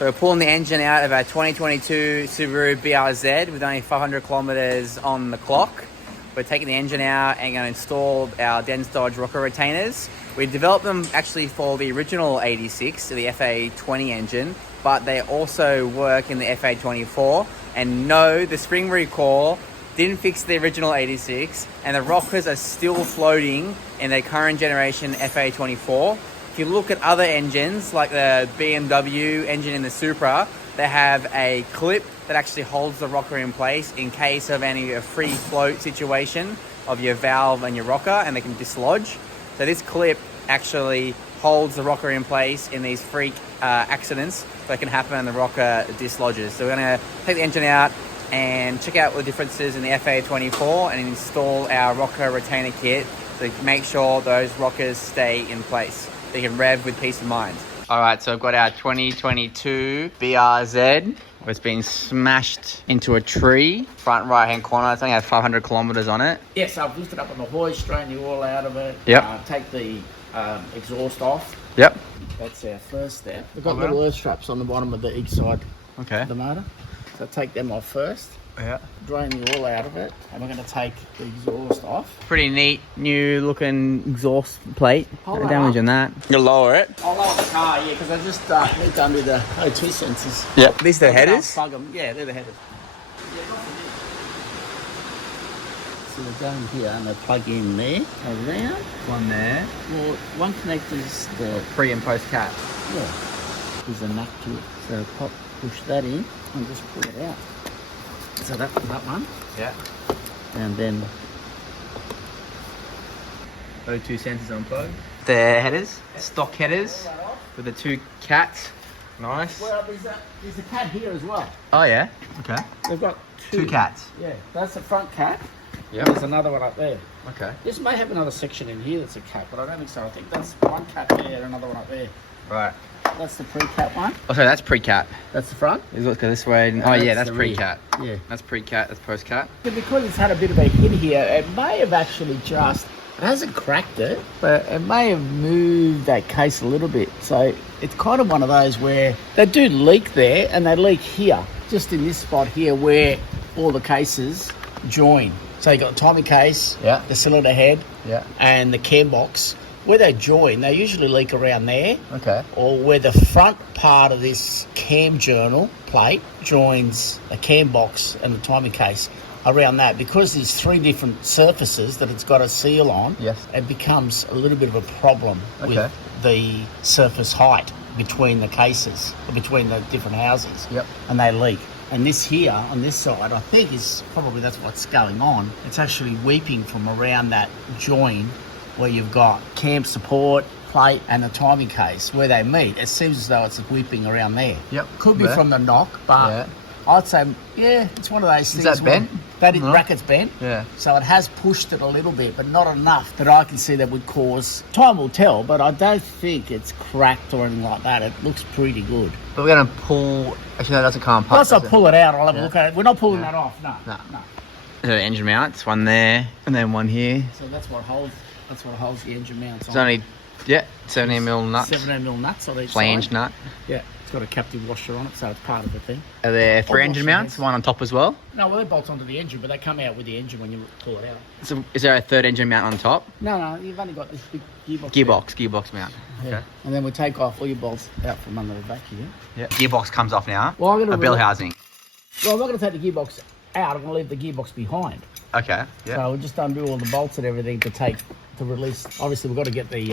So we're pulling the engine out of our 2022 Subaru BRZ with only 500 kilometers on the clock. We're taking the engine out and going to install our Denz Dodge rocker retainers. We developed them actually for the original 86, the FA20 engine, but they also work in the FA24. And no, the spring recoil didn't fix the original 86, and the rockers are still floating in the current generation FA24. If you look at other engines, like the BMW engine in the Supra, they have a clip that actually holds the rocker in place in case of any free float situation of your valve and your rocker, and they can dislodge. So this clip actually holds the rocker in place in these freak accidents that can happen and the rocker dislodges. So we're going to take the engine out and check out the differences in the FA24 and install our rocker retainer kit to make sure those rockers stay in place. They can rev with peace of mind. All right, so I've got our 2022 BRZ. It's been smashed into a tree, front right-hand corner. It's only had 500 kilometers on it. Yes, I've lifted up on the hoist, drained the oil out of it. Yep. Take the exhaust off. Yep. That's our first step. We've got little earth straps on the bottom of each side of the motor. So take them off first. Yeah. Drain the oil out of it, and we're going to take the exhaust off. Pretty neat, new looking exhaust plate. Hold No damage on that. You'll lower it. I'll lower the car, yeah, because I just need to undo the O2 sensors. Yep. These are the headers? Plug them. Yeah, they're the headers. So they go in here and they plug in there, around. One there. Well, one connector's the Pre and post cap. yeah. There's a nut to it, so push that in and just pull it out. So that one, Yeah. and then O2 sensors on both. The headers, stock headers with the two cats. Nice. well, there's a cat here as well. Oh yeah. Okay. They've got Two cats. Yeah, that's the front cat. Yeah. There's another one up there. Okay. This may have another section in here that's a cat, but I don't think so. I think that's one cat there, another one up there. Right. That's the pre-cat one. Oh, sorry, that's pre-cat. That's the front. Let's look this way. Oh yeah, that's the rear. pre-cat. Yeah. That's pre-cat. That's post-cat. But because it's had a bit of a hit here, it may have actually just, it hasn't cracked it, but it may have moved that case a little bit. So it's kind of one of those where they do leak there, and they leak here, just in this spot here where all the cases join. So you've got the timing case, Yeah. the cylinder head, Yeah. and the cam box. Where they join, they usually leak around there, Okay. or where the front part of this cam journal plate joins the cam box and the timing case. Around that, because there's three different surfaces that it's got a seal on, Yes. it becomes a little bit of a problem Okay. with the surface height between the cases, or between the different houses. Yep. And they leak. And this here, on this side, I think is probably that's what's going on. It's actually weeping from around that join where you've got cam support plate and the timing case where they meet. It seems as though it's weeping around there. Yep. Could be There. from the knock, but Yeah. I'd say, yeah, it's one of those things. that where bent? That is, No. bracket's bent. Yeah. So it has pushed it a little bit, but not enough that I can see that would cause. Time will tell, but I don't think it's cracked or anything like that. It looks pretty good. But we're gonna pull. Actually, no, that's a car part. Once I pull it out, I'll have a Yeah. look at it. We're not pulling Yeah. that off. No. No. No. So engine mounts, one there, and then one here. So that's what holds. That's what holds the engine mounts It's on. only, 17mm nuts. 17mm nuts on each Flange side. nut. Yeah, it's got a captive washer on it, so it's part of the thing. Are there three Oh, engine washer mounts? heads. One on top as well. No, well, they bolt onto the engine, but they come out with the engine when you pull it out. So is there a third engine mount on top? No, you've only got this big gearbox. Gearbox mount. there. Yeah. And then we take off all your bolts out from under the back here. Yeah. Gearbox comes off now. Well, I'm A gonna bill housing. Well, I'm not going to take the gearbox out. I'm going to leave the gearbox behind. Okay. Yeah. So we'll just undo all the bolts and everything to release. Obviously, we've got to get the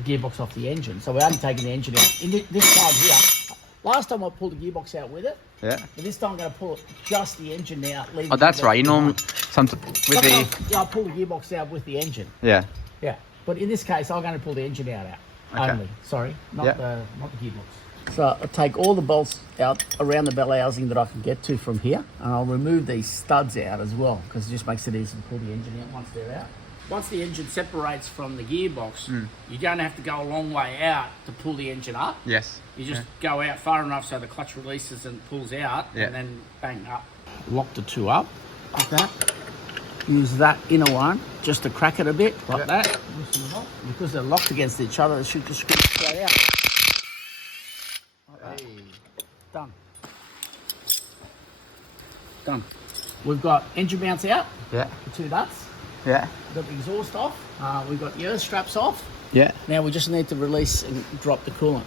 gearbox off the engine. So we're only taking the engine out. In this side here, last time I pulled the gearbox out with it, Yeah. but this time I'm going to pull just the engine out. Oh, that's right. You normally with the. Yeah, I pull the gearbox out with the engine. Yeah. Yeah, but in this case, I'm going to pull the engine out Okay. only. Sorry, not Yep. the gearbox. So I take all the bolts out around the bell housing that I can get to from here, and I'll remove these studs out as well because it just makes it easy to pull the engine out once they're out. Once the engine separates from the gearbox, you don't have to go a long way out to pull the engine up. Yes. You just go out far enough so the clutch releases and pulls out, Yeah. and then bang up. Lock the two up like that. Use that inner one just to crack it a bit, like Yeah. that. Because they're locked against each other, they should just screw straight out. Like that. Done. Done. We've got engine mounts out, Yeah. the 2 nuts. Yeah. We've got the exhaust off. We've got the earth straps off. Yeah. Now we just need to release and drop the coolant.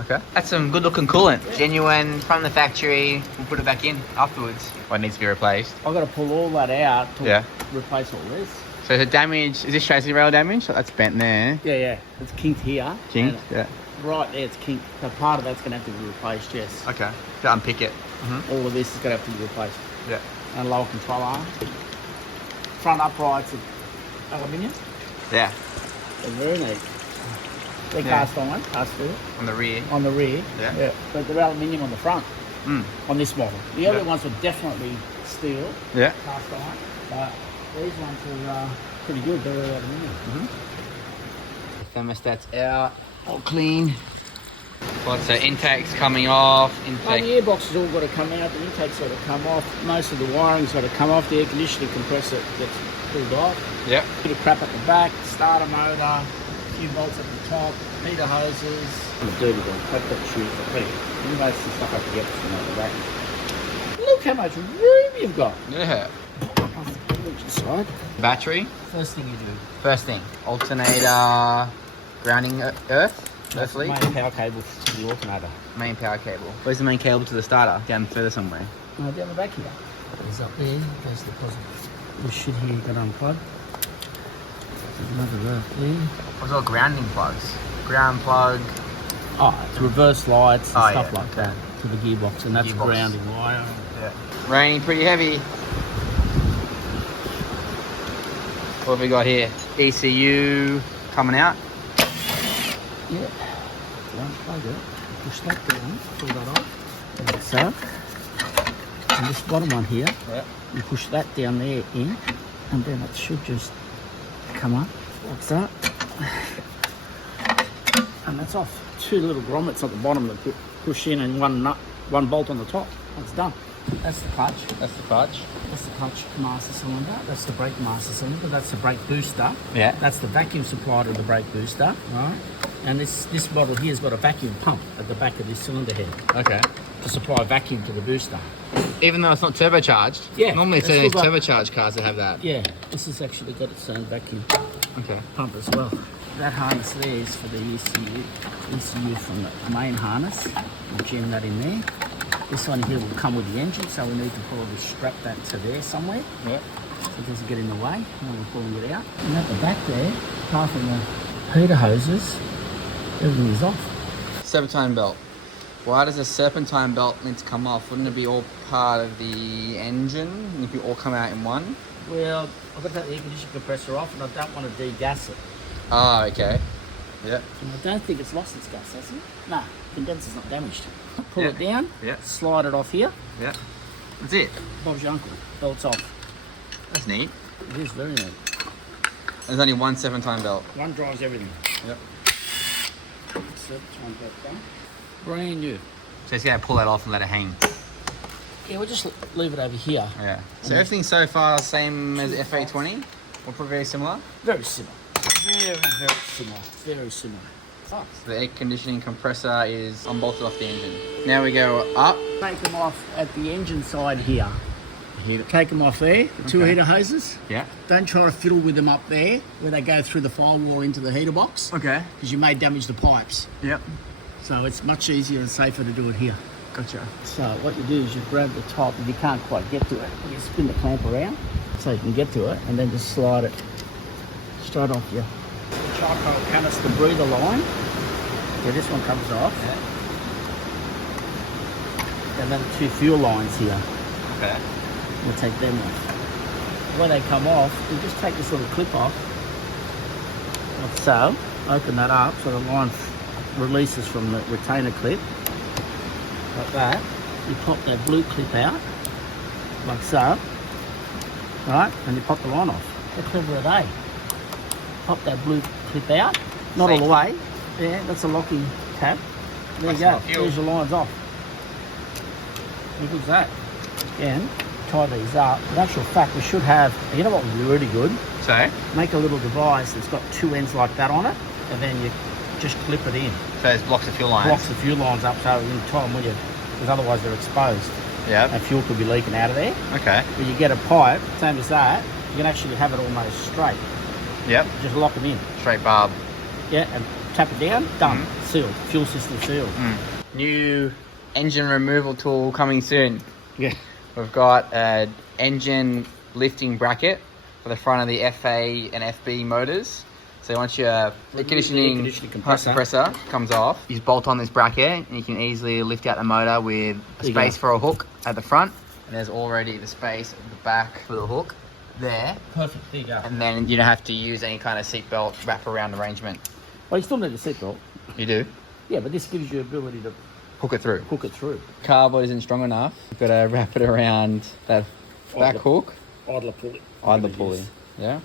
Okay. That's some good looking coolant. Genuine from the factory. We'll put it back in afterwards. What needs to be replaced. I've got to pull all that out to Yeah. replace all this. So the damage, is this chassis rail damage? So that's bent there. Yeah. It's kinked here. Kinked? And Yeah. right there, it's kinked. So part of that's going to have to be replaced, yes. Okay. To unpick it. All of this is going to have to be replaced. Yeah. And lower control arm. Front uprights are aluminium. Yeah. They're very neat. They're Yeah. cast steel On the rear. on the rear. Yeah. But they're aluminium on the front on this model. The other Yeah. ones were definitely steel, Yeah. cast iron. But these ones are pretty good. They're aluminium. Thermostat's out. All clean. Well, so intake's coming off. Oh, Intake. the airbox has all got to come out. The intake's got to come off. Most of the wiring's got to come off. The air conditioning compressor gets pulled off. Yep. Bit of crap at the back. Starter motor. A few bolts at the top. Heater hoses. I'm a dirty one. Take that shoe. You guys some stuff I have to get from the back. Look how much room you've got. Yeah. Inside. Battery. First thing you do. First thing. Alternator. Grounding earth. Firstly. Main power cable to the alternator. Main power cable. Where's the main cable to the starter? Down further somewhere. Down the back here. It's up there. There's the positive. This shit here you got to unplug. There's another earth there. What's all grounding plugs? Ground plug. Oh, it's reverse lights and Oh, stuff yeah, like okay. that to the gearbox, and that's Gearbox. grounding wire. Yeah. Raining pretty heavy. What have we got here? ECU coming out. Yeah. Unplug it. Push that down. Pull that off. Like so. And this bottom one here, Yeah. you push that down there in, and then it should just come up like that. And that's off. 2 little grommets at the bottom that push in, and one bolt on the top. That's done. That's the clutch. That's the clutch. That's the clutch master cylinder. That's the brake master cylinder. That's the brake booster. Yeah. That's the vacuum supply to the brake booster. Right. And this model here has got a vacuum pump at the back of this cylinder head Okay. to supply vacuum to the booster. Even though it's not turbocharged. Yeah, Normally it's it's only still got- turbocharged cars that have that. Yeah, this has actually got its own vacuum Okay. pump as well. That harness there is for the ECU from the main harness. We'll jam that in there. This one here will come with the engine, so we need to probably strap that to there somewhere. Yeah. So it doesn't get in the way when we're pulling it out. And at the back there, apart from the heater hoses, everything is off. Serpentine belt. Why does a serpentine belt need to come off? Wouldn't it be all part of the engine? If you all come out in one? Well, I've got that air conditioning compressor off, and I don't want to degas it. Ah, okay. Yeah. And I don't think it's lost its gas, has it? Nah, condenser's not damaged. Pull Yeah. it down, Yeah. slide it off here. Yeah. That's it. Bob's your uncle. Belt's off. That's neat. It is very neat. There's only one serpentine belt. One drives everything. Yep. So, try and get that. Brand new. So it's going to pull that off and let it hang. Yeah, we'll just leave it over here. Yeah. So everything so far same as FA20? Or probably very similar? Very similar. Very, very similar. Very similar. So the air conditioning compressor is unbolted off the engine. Now we go up. Take them off at the engine side here. Take them off there, the 2 Okay. heater hoses. Yeah. Don't try to fiddle with them up there where they go through the firewall into the heater box, Okay. because you may damage the pipes. Yep. So it's much easier and safer to do it here. Gotcha. So what you do is you grab the top, if you can't quite get to it, you spin the clamp around so you can get to it, and then just slide it straight off your charcoal canister breather line. Yeah, this one comes off. And then 2 fuel lines here. Okay. We'll take them off. When they come off, you just take this little clip off, like so. Open that up so the line releases from the retainer clip, like that. You pop that blue clip out, like so, right? And you pop the line off. How clever are they? Pop that blue clip out, not all the way. Yeah, that's a locking tab. There you go. There's your lines off. How good's that? Again, tie these up. In actual fact, we should have, you know what would be really good? So? Make a little device that's got 2 ends like that on it, and then you just clip it in. So it blocks the fuel lines. Blocks the fuel lines up so in time when you because otherwise they're exposed. Yeah. And fuel could be leaking out of there. Okay. But you get a pipe, same as that, you can actually have it almost straight. Yep. Just lock them in. Straight barb. Yeah, and tap it down, done. Sealed. Fuel system sealed. New engine removal tool coming soon. Yeah. We've got an engine lifting bracket for the front of the FA and FB motors. So once your air conditioning compressor comes off, you just bolt on this bracket and you can easily lift out the motor with a space for a hook at the front. And there's already the space at the back for the hook there. Perfect, there you go. And then you don't have to use any kind of seatbelt wraparound arrangement. Well, you still need a seatbelt. You do? Yeah, but this gives you the ability to Hook it through. hook it through. Cardboard isn't strong enough. You've got to wrap it around that back hook. Idler pulley. Idler pulley. Yeah.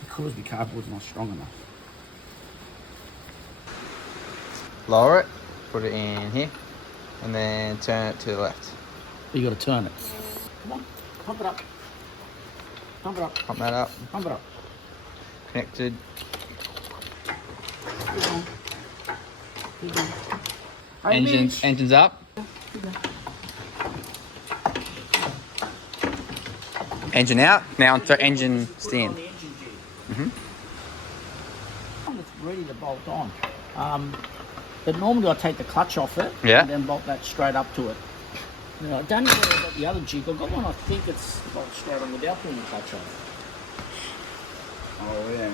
Because the cardboard's not strong enough. Lower it, put it in here, and then turn it to the left. You got to turn it. Come on, pump it up. Pump it up. Pump that up. Pump it up. Connected. Keep on. Keep on. Hey, Mitch. Engine's up. Engine out. Now onto engine stand. It's ready to bolt on. But normally I take the clutch off it and then bolt that straight up to it. Now, I don't know whether I've got the other jig. I've got one I think it's bolted straight on without pulling the clutch off. Oh, yeah.